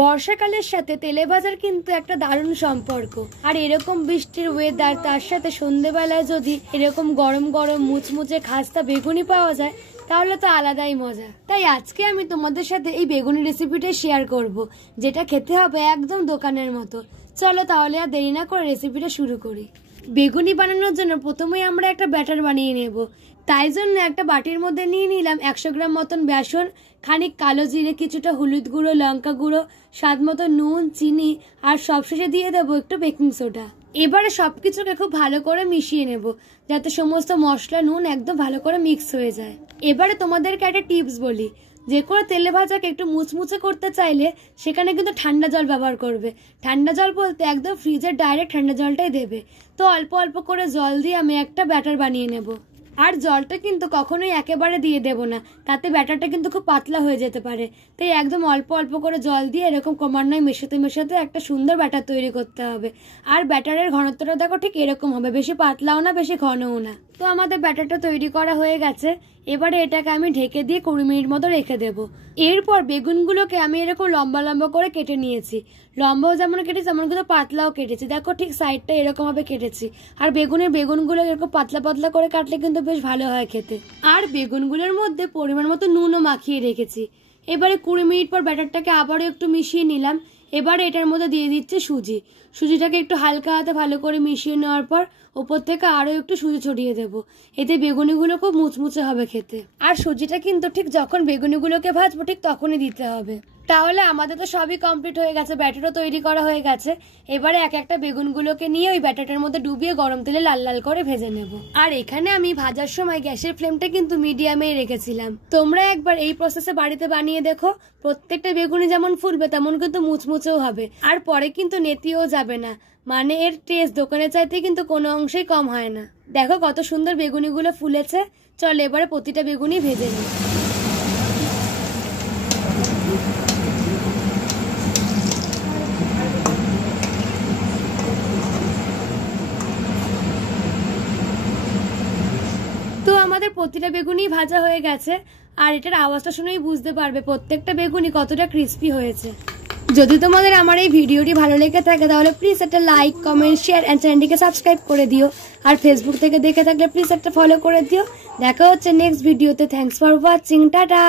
বর্ষাকালের সাথে তেলে ভাজার কিন্তু একটা দারুণ সম্পর্ক। আর এরকম বৃষ্টির ওয়েদার, তার সাথে সন্ধ্যেবেলায় যদি এরকম গরম গরম মুচমুচে খাস্তা বেগুনি পাওয়া যায় তাহলে তো আলাদাই মজা। তাই আজকে আমি তোমাদের সাথে এই বেগুনি রেসিপিটা শেয়ার করব, যেটা খেতে হবে একদম দোকানের মতো। চলো তাহলে আর দেরি না করে রেসিপিটা শুরু করি। বেগুনি বানানোর জন্য প্রথমেই আমরা একটা ব্যাটার বানিয়ে নেব। তাই জন্য একটা বাটির মধ্যে নিয়ে নিলাম 100 গ্রাম মতন বেসন, খানিক কালো জিরে, কিছুটা হলুদ গুঁড়ো, লঙ্কা গুঁড়ো, স্বাদ মতো নুন, চিনি আর সবশেষে দিয়ে দেবো একটু বেকিং সোডা। এবারে সবকিছুকে খুব ভালো করে মিশিয়ে নেব যাতে সমস্ত মশলা, নুন একদম ভালো করে মিক্স হয়ে যায়। এবারে তোমাদেরকে একটা টিপস বলি, যে কোনো তেলে ভাজাকে একটু মুচমুচে করতে চাইলে সেখানে কিন্তু ঠান্ডা জল ব্যবহার করবে। ঠান্ডা জল বলতে একদম ফ্রিজের ডাইরেক্ট ঠান্ডা জলটাই দেবে। তো অল্প অল্প করে জল দিয়ে আমি একটা ব্যাটার বানিয়ে নেব। আর জলটা কিন্তু কখনোই একেবারে দিয়ে দেব না, তাতে ব্যাটারটা কিন্তু খুব পাতলা হয়ে যেতে পারে। তাই একদম অল্প অল্প করে জল দিয়ে এরকম ক্রমান্বয়ে মেশাতে মেশাতে একটা সুন্দর ব্যাটার তৈরি করতে হবে। আর ব্যাটারের ঘনত্বটা দেখো ঠিক এরকম হবে, বেশি পাতলাও না বেশি ঘনও না। তো আমাদের ব্যাটারটা তৈরি করা হয়ে গেছে। এবারে এটাকে আমি ঢেকে দিয়ে 20 মিনিট মতো রেখে দেব। এরপর বেগুনগুলোকে আমি এরকম লম্বা লম্বা করে কেটে নিয়েছি। লম্বাও যেমন কেটেছি তেমন কিন্তু পাতলাও কেটেছি। দেখো ঠিক সাইডটা এরকম ভাবে কেটেছি। আর বেগুনগুলো এরকম পাতলা পাতলা করে কাটলে কিন্তু বেশ ভালো হয় খেতে। আর বেগুনগুলোর মধ্যে পরিমাণ মতো নুনও মাখিয়ে রেখেছি। এবারে 20 মিনিট পর ব্যাটারটাকে আবারও একটু মিশিয়ে নিলাম। এবারে এটার মধ্যে দিয়ে দিচ্ছে সুজি। সুজিটাকে একটু হালকা হাতে ভালো করে মিশিয়ে নেওয়ার পর ওপর থেকে আরো একটু সুজি ছড়িয়ে দেবো। এতে বেগুনিগুলো খুব মুচমুচে হবে খেতে। আর সুজিটা কিন্তু ঠিক যখন বেগুনিগুলোকে ভাজবো ঠিক তখনই দিতে হবে। তাহলে আমাদের তো সবই কমপ্লিট হয়ে গেছে, ব্যাটারও তৈরি করা হয়ে গেছে। এবারে এক একটা বেগুনগুলোকে নিয়ে ওই ব্যাটারটার মধ্যে ডুবিয়ে গরম তেলে লাল লাল করে ভেজে নেব। আর এখানে আমি ভাজার সময় গ্যাসের ফ্লেমটা কিন্তু মিডিয়ামেই রেখেছিলাম। তোমরা একবার এই প্রসেসে বাড়িতে বানিয়ে দেখো, প্রত্যেকটা বেগুনি যেমন ফুলবে তেমন কিন্তু মুচমুচেও হবে। আর পরে কিন্তু নেতিয়েও যাবে না। মানে এর টেস্ট দোকানের চাইতে কিন্তু কোনো অংশেই কম হয় না। দেখো কত সুন্দর বেগুনিগুলো ফুলেছে। চল এবারে প্রতিটা বেগুনি ভেজে নিই। তো আমাদের প্রতিটা বেগুনি ভাজা হয়ে গেছে। আর এটার আওয়াজটা শুনেই বুঝতে পারবে প্রত্যেকটা বেগুনি কতটা ক্রিস্পি হয়েছে। যদি তোমাদের আমার এই ভিডিওটি ভালো লেগে থাকে তাহলে প্লিজ একটা লাইক, কমেন্ট, শেয়ার এন্ড চ্যানেলটিকে সাবস্ক্রাইব করে দিও। আর ফেসবুক থেকে দেখে থাকলে প্লিজ একটা ফলো করে দিও। দেখা হচ্ছে নেক্সট ভিডিওতে। Thanks for watching, tata.